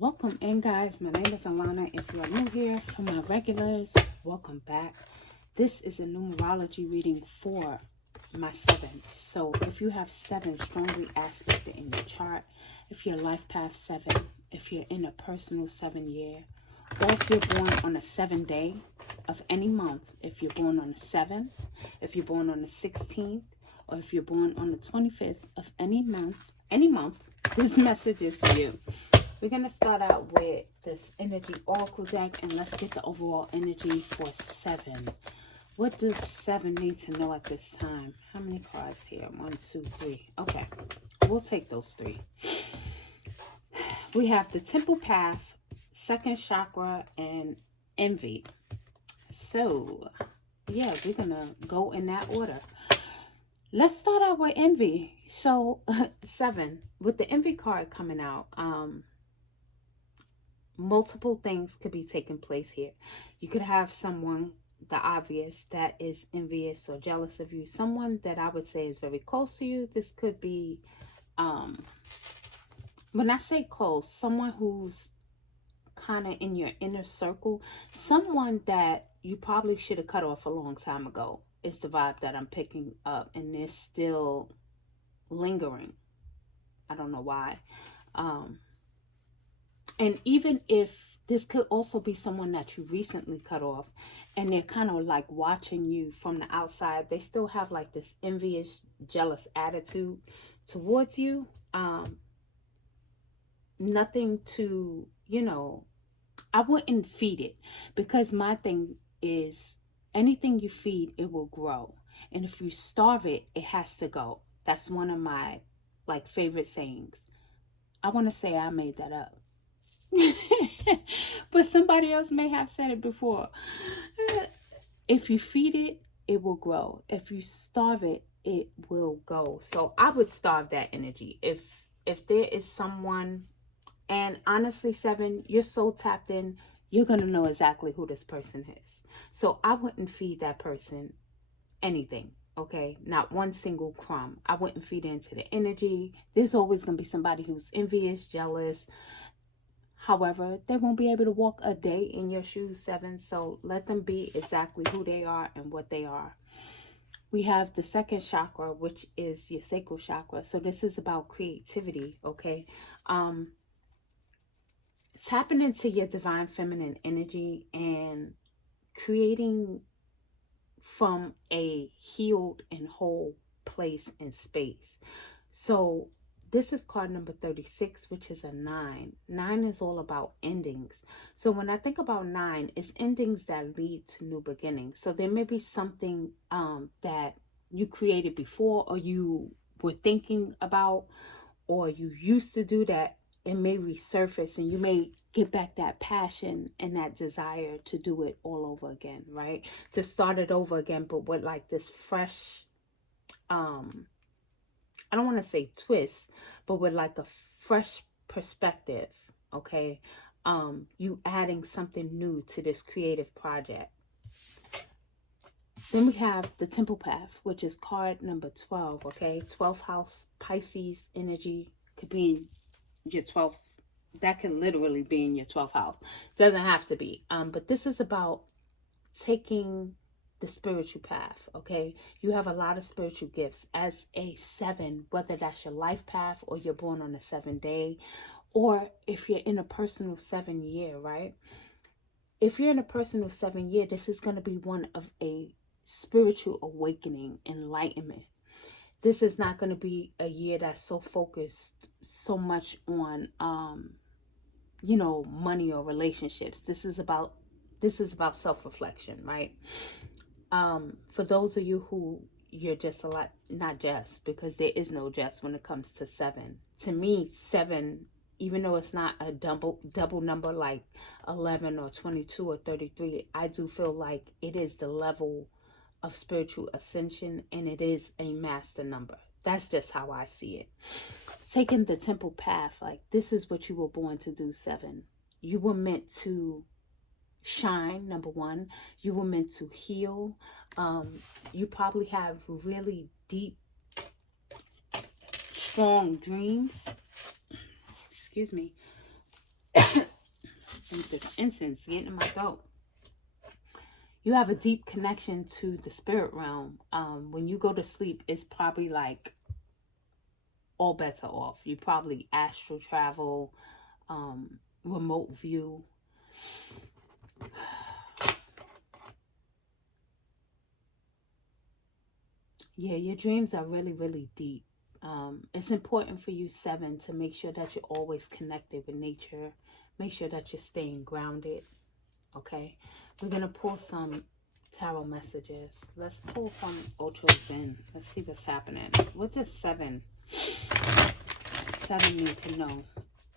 Welcome in, guys. My name is Alana. If you are new here, for my regulars, welcome back. This is a numerology reading for my sevens. So if you have seven strongly aspected in your chart, if you're life path 7, if you're in a personal 7 year, or if you're born on a 7 day of any month, if you're born on the 7th, if you're born on the 16th, or if you're born on the 25th of any month, this message is for you. We're going to start out with this energy oracle deck, and let's get the overall energy for 7. What does 7 need to know at this time? How many cards here? 1, 2, 3. Okay, we'll take those 3. We have the temple path, second chakra, and envy. So, yeah, we're going to go in that order. Let's start out with envy. So, 7, with the envy card coming out, multiple things could be taking place here. You could have someone, the obvious, that is envious or jealous of you. Someone that I would say is very close to you. This could be, when I say close, someone who's kind of in your inner circle. Someone that you probably should have cut off a long time ago is the vibe that I'm picking up. And they're still lingering. I don't know why. And even if this could also be someone that you recently cut off and they're kind of like watching you from the outside, they still have like this envious, jealous attitude towards you. Nothing to, I wouldn't feed it, because my thing is anything you feed, it will grow. And if you starve it, it has to go. That's one of my like favorite sayings. I want to say I made that up. But somebody else may have said it before. If you feed it, it will grow. If you starve it, it will go. So I would starve that energy. If there is someone, and honestly, 7, you're so tapped in, you're going to know exactly who this person is. So I wouldn't feed that person anything. Okay, not one single crumb. I wouldn't feed into the energy. There's always going to be somebody who's envious, jealous. However, they won't be able to walk a day in your shoes, 7. So let them be exactly who they are and what they are. We have the second chakra, which is your sacral chakra. So this is about creativity, okay? Tapping into your divine feminine energy and creating from a healed and whole place and space. So this is card number 36, which is a 9. 9 is all about endings. So when I think about 9, it's endings that lead to new beginnings. So there may be something that you created before, or you were thinking about, or you used to do, that it may resurface, and you may get back that passion and that desire to do it all over again, right? To start it over again, but with like this fresh, I don't want to say twist, but with like a fresh perspective, okay? You adding something new to this creative project. Then we have the temple path, which is card number 12, okay? 12th house, Pisces energy could be in your 12th. That could literally be in your 12th house. Doesn't have to be. But this is about taking the spiritual path, okay? You have a lot of spiritual gifts as a 7, whether that's your life path or you're born on a 7 day, or if you're in a personal 7 year, right? If you're in a personal 7 year, this is going to be one of a spiritual awakening, enlightenment. This is not going to be a year that's so focused so much on money or relationships. This is about self-reflection, right? For those of you who you're just a lot, not just, because there is no just when it comes to 7. To me, 7, even though it's not a double number like 11 or 22 or 33, I do feel like it is the level of spiritual ascension, and it is a master number. That's just how I see it. Taking the temple path, like this is what you were born to do, 7. You were meant to shine, number 1. You were meant to heal. You probably have really deep, strong dreams. Excuse me. This incense getting in my throat. You have a deep connection to the spirit realm. When you go to sleep, it's probably like all bets are off. You probably astral travel, remote view. Yeah, your dreams are really, really deep. It's important for you, 7, to make sure that you're always connected with nature. Make sure that you're staying grounded. Okay, we're going to pull some tarot messages. Let's pull from Ocho Zen. Let's see what's happening. What does 7 need to know?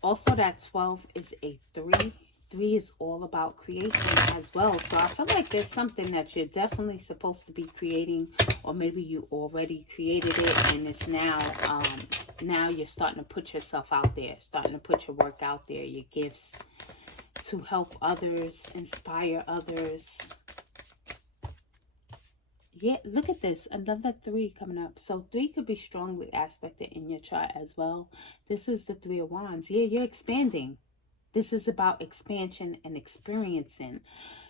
Also, that 12 is a 3. 3 is all about creation as well. So I feel like there's something that you're definitely supposed to be creating, or maybe you already created it and it's now now you're starting to put yourself out there, starting to put your work out there, your gifts, to help others, inspire others. Yeah, look at this. Another 3 coming up. So 3 could be strongly aspected in your chart as well. This is the 3 of Wands. Yeah, you're expanding. This is about expansion and experiencing.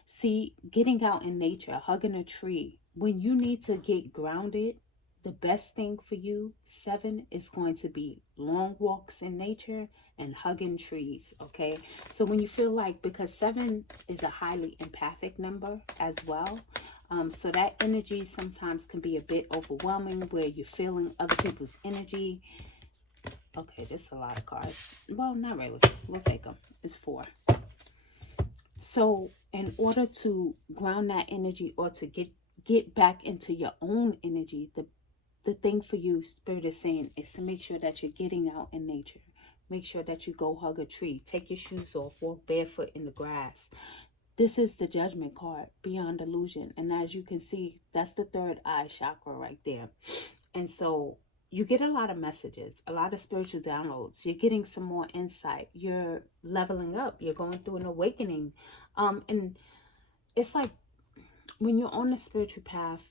See, getting out in nature, hugging a tree. When you need to get grounded, the best thing for you, 7, is going to be long walks in nature and hugging trees, okay? So when you feel like, because 7 is a highly empathic number as well, so that energy sometimes can be a bit overwhelming, where you're feeling other people's energy. Okay, there's a lot of cards. Well, not really. We'll take them. It's 4. So in order to ground that energy, or to get back into your own energy, the thing for you, Spirit is saying, is to make sure that you're getting out in nature. Make sure that you go hug a tree. Take your shoes off. Walk barefoot in the grass. This is the Judgment card, beyond illusion. And as you can see, that's the 3rd eye chakra right there. And so you get a lot of messages, a lot of spiritual downloads. You're getting some more insight. You're leveling up. You're going through an awakening. And it's like when you're on the spiritual path,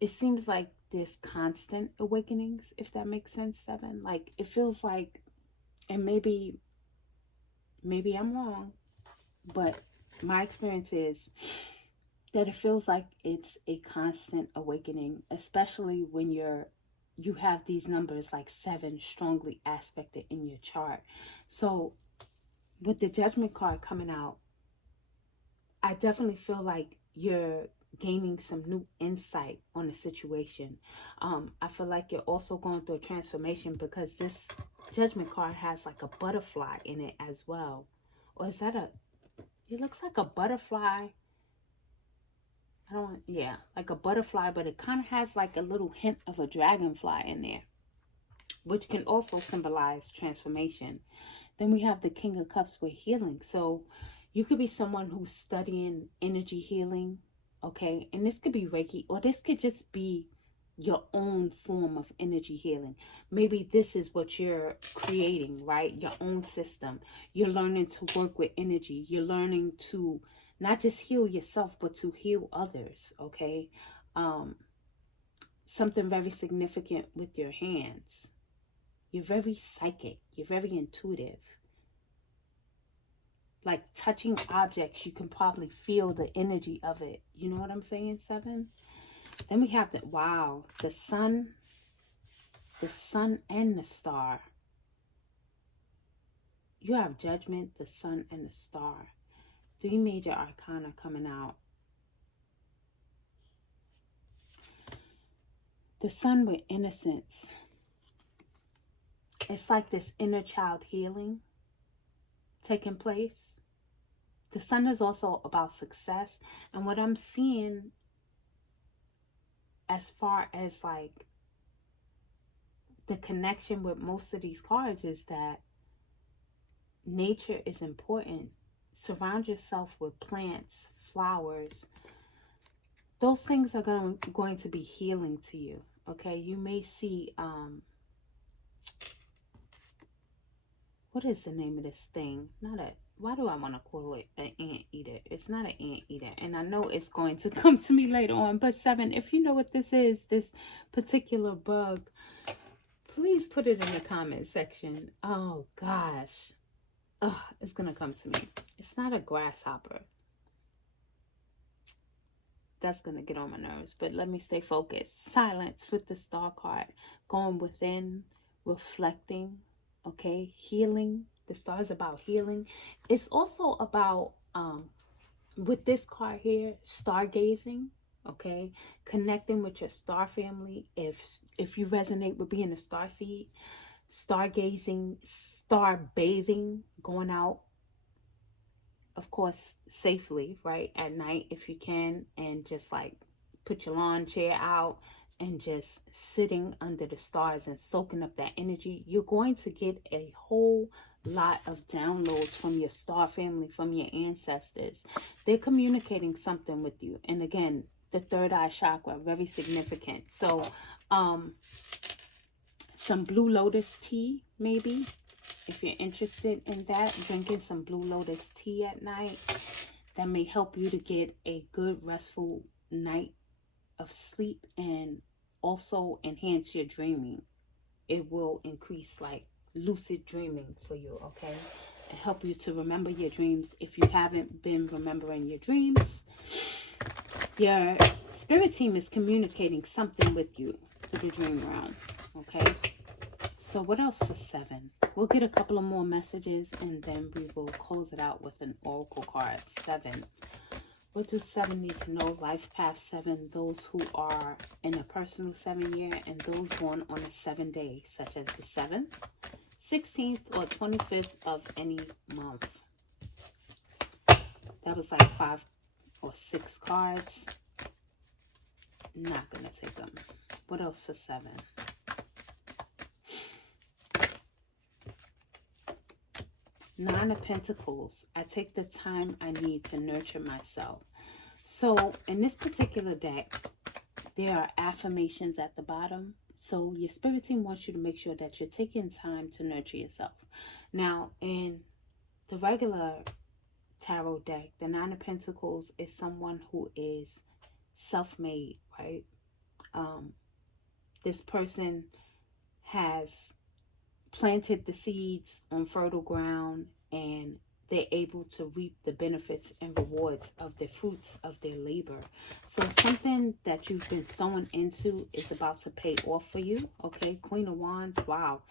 it seems like there's constant awakenings, if that makes sense, 7. Like, it feels like, and maybe I'm wrong, but my experience is that it feels like it's a constant awakening, especially when you have these numbers like 7 strongly aspected in your chart. So with the Judgment card coming out, I definitely feel like you're gaining some new insight on the situation. I feel like you're also going through a transformation, because this Judgment card has like a butterfly in it as well. Or is that it looks like a butterfly. Like a butterfly, but it kind of has like a little hint of a dragonfly in there, which can also symbolize transformation. Then we have the King of Cups with healing. So you could be someone who's studying energy healing, okay? And this could be Reiki, or this could just be your own form of energy healing. Maybe this is what you're creating, right? Your own system. You're learning to work with energy. You're learning to not just heal yourself, but to heal others, okay? Something very significant with your hands. You're very psychic. You're very intuitive. Like touching objects, you can probably feel the energy of it. You know what I'm saying, 7? Then we have the sun and the star. You have Judgment, the sun, and the star. 3 major arcana coming out. The sun with innocence. It's like this inner child healing taking place. The sun is also about success. And what I'm seeing as far as like the connection with most of these cards is that nature is important. Surround yourself with plants, flowers. Those things are going to be healing to you. Okay, you may see what is the name of this thing? Why do I want to call it an anteater? It's not an anteater, and I know it's going to come to me later on. But 7, if you know what this is, this particular bug, please put it in the comment section. Oh gosh, it's gonna come to me. It's not a grasshopper. That's going to get on my nerves, but let me stay focused. Silence with the star card. Going within, reflecting, okay? Healing. The star is about healing. It's also about, with this card here, stargazing, okay? Connecting with your star family. If you resonate with being a star seed, stargazing, star bathing, going out, of course, safely, right, at night if you can, and just like put your lawn chair out and just sitting under the stars and soaking up that energy. You're going to get a whole lot of downloads from your star family, from your ancestors. They're communicating something with you. And again, the third eye chakra, very significant. So some blue lotus tea, maybe, if you're interested in that, drinking some blue lotus tea at night, that may help you to get a good restful night of sleep and also enhance your dreaming. It will increase like lucid dreaming for you, okay? And help you to remember your dreams. If you haven't been remembering your dreams, your spirit team is communicating something with you through the dream realm, okay? So what else for 7? We'll get a couple of more messages and then we will close it out with an oracle card. 7. What does 7 need to know? Life path 7. Those who are in a personal 7 year and those born on a 7 day, such as the 7th, 16th, or 25th of any month. That was like 5 or 6 cards. Not gonna take them. What else for 7? Nine of Pentacles. I take the time I need to nurture myself. So in this particular deck, there are affirmations at the bottom. So your spirit team wants you to make sure that you're taking time to nurture yourself. Now, in the regular tarot deck, the Nine of Pentacles is someone who is self-made, right? This person has planted the seeds on fertile ground and they're able to reap the benefits and rewards of the fruits of their labor. So something that you've been sowing into is about to pay off for you, okay? Queen of Wands, wow.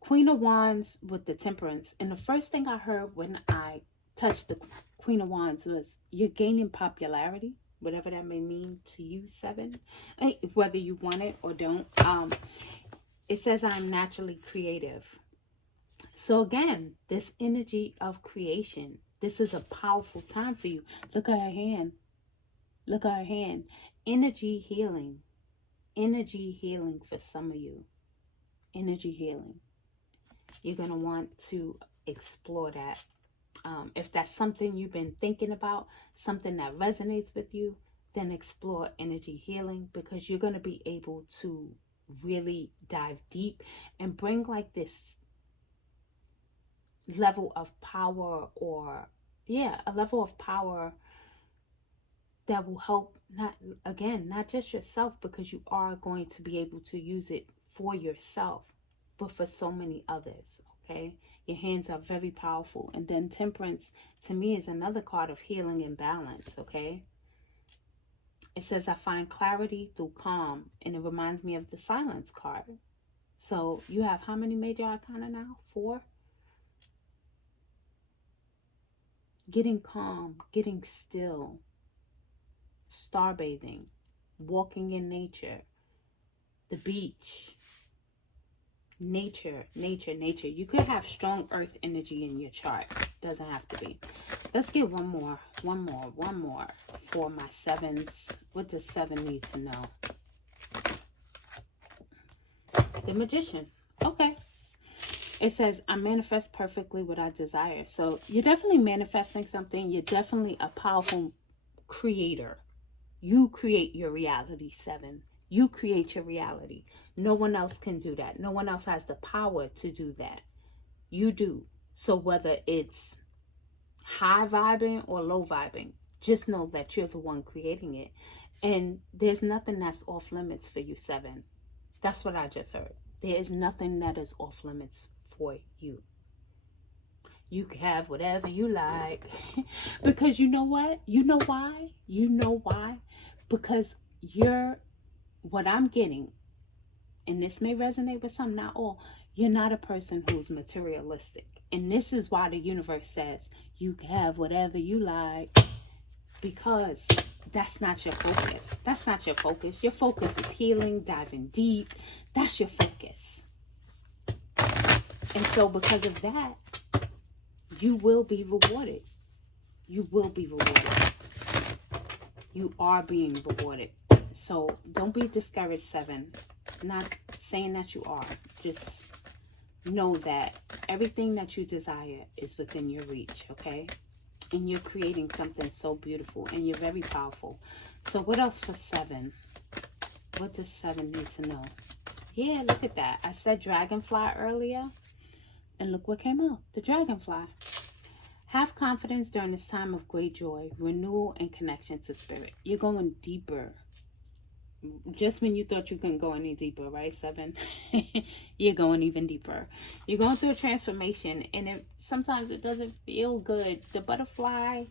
Queen of Wands with the Temperance. And the first thing I heard when I touched the Queen of Wands was, you're gaining popularity, whatever that may mean to you, 7. Whether you want it or don't. It says I'm naturally creative. So again, this energy of creation, this is a powerful time for you. Look at her hand. Look at her hand. Energy healing. Energy healing for some of you. Energy healing. You're going to want to explore that. If that's something you've been thinking about, something that resonates with you, then explore energy healing, because you're going to be able to really dive deep and bring like this level of power, or a level of power that will help not just yourself, because you are going to be able to use it for yourself, but for so many others, okay? Your hands are very powerful. And then Temperance to me is another card of healing and balance, okay? It says I find clarity through calm, and it reminds me of the Silence card. So you have how many major arcana now? 4? Getting calm, getting still, starbathing, walking in nature, the beach, nature. You could have strong earth energy in your chart. Doesn't have to be. Let's get one more for my 7s. What does 7 need to know? The Magician. Okay. It says, I manifest perfectly what I desire. So you're definitely manifesting something. You're definitely a powerful creator. You create your reality, 7. You create your reality. No one else can do that. No one else has the power to do that. You do. So whether it's high vibing or low vibing, just know that you're the one creating it. And there's nothing that's off limits for you, 7. That's what I just heard. There is nothing that is off limits for you. You can have whatever you like. Because you know what? You know why? You know why? Because what I'm getting, and this may resonate with some, not all, you're not a person who's materialistic. And this is why the universe says you can have whatever you like, because that's not your focus. That's not your focus. Your focus is healing, diving deep. That's your focus. And so because of that, you will be rewarded. You will be rewarded. You are being rewarded. So don't be discouraged, 7. Not saying that you are. Just know that everything that you desire is within your reach, okay? And you're creating something so beautiful, and you're very powerful. So what else for 7? What does 7 need to know? Yeah, look at that. I said dragonfly earlier, and look what came out. The dragonfly. Have confidence during this time of great joy, renewal, and connection to spirit. You're going deeper. Just when you thought you couldn't go any deeper, right, 7? You're going even deeper. You're going through a transformation, and sometimes it doesn't feel good. The butterfly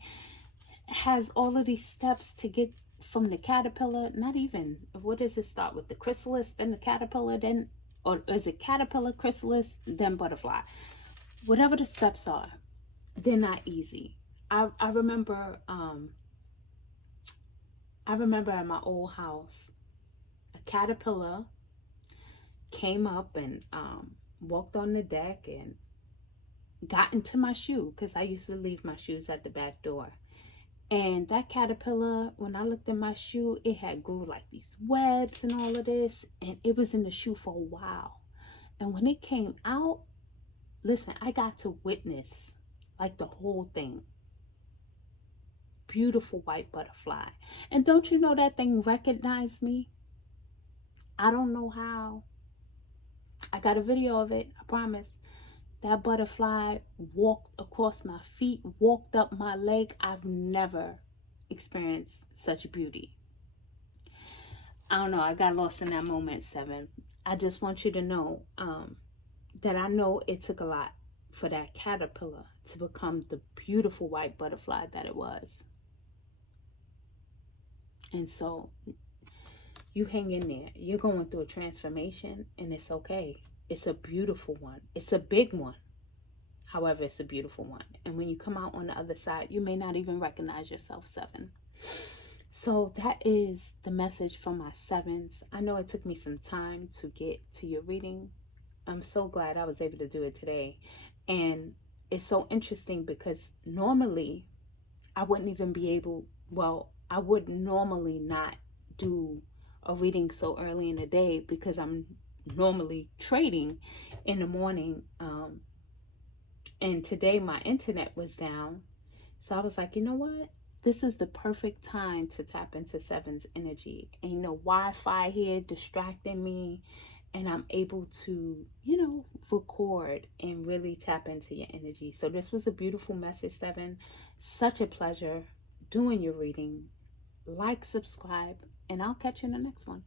has all of these steps to get from the caterpillar. Not even. What does it start with? The chrysalis, then the caterpillar, then, or is it caterpillar, chrysalis, then butterfly? Whatever the steps are, they're not easy. I remember at my old house, a caterpillar came up and walked on the deck and got into my shoe, because I used to leave my shoes at the back door. And that caterpillar, when I looked at my shoe, it had grew like these webs and all of this, and it was in the shoe for a while. And when it came out, listen, I got to witness like the whole thing. Beautiful white butterfly. And don't you know that thing recognized me? I don't know how. I got a video of it, I promise. That butterfly walked across my feet, walked up my leg. I've never experienced such beauty. I don't know, I got lost in that moment, 7. I just want you to know that I know it took a lot for that caterpillar to become the beautiful white butterfly that it was. And so you hang in there. You're going through a transformation, and it's okay. It's a beautiful one. It's a big one. However, it's a beautiful one. And when you come out on the other side, you may not even recognize yourself, 7. So that is the message for my 7s. I know it took me some time to get to your reading. I'm so glad I was able to do it today. And it's so interesting because normally I wouldn't even be able, I would normally not do a reading so early in the day because I'm normally trading in the morning. And today my internet was down. So I was like, you know what? This is the perfect time to tap into 7's energy. And Wi-Fi here distracting me. And I'm able to, record and really tap into your energy. So this was a beautiful message, 7. Such a pleasure doing your reading. Like, subscribe, and I'll catch you in the next one.